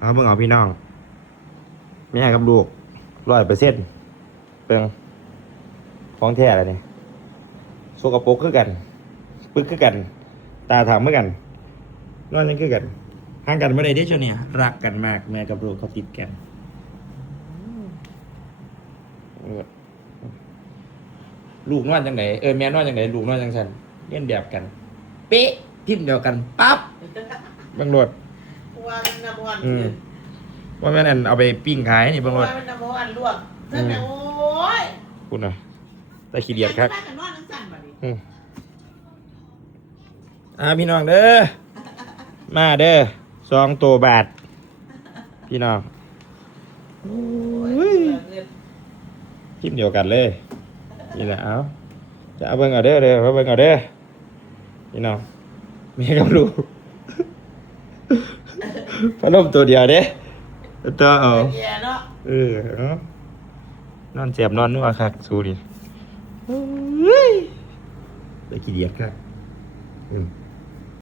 เอาเบิ่งเอาพี่น้องแม่กับลูก100%เบิ่งของแท้แล้วนี่สกปรกคือกันปึกคือกัน ตาถามเหมือนกันนอนยังคือกันห่างกันไม่ได้เด้ช่วงนี้รักกันมากแม่กับลูกเขาติดกันลูกนอนจังไหนแม่นอนจังไหนลูกนอนจังสันเลียนแบบกันเป๊ะทิ่มเดียวกันปั๊บบังโหลดวันน้ำวันว่าแม่นั่นเอาไปปิ้งขายนี่บังโหลดวันน้ำวันลวกเส้นโอ้ยคุณน่ะแต่ขี้เดียดครับพี่น้องเด้อมาเด้อ2 ตัวบาทพี่น้องทิ่มเดียวกันเลยนี่แหละเอาจะเอาเบิ่งเอาเด้อเอาเบิ่งเอาเด้อพี่น้องแม่กับลูกพัดลมตัวเดียวเด้ตัวเอานอนเจ็บนอนนัวครับสู้ดิได้ขี้เดียดครับ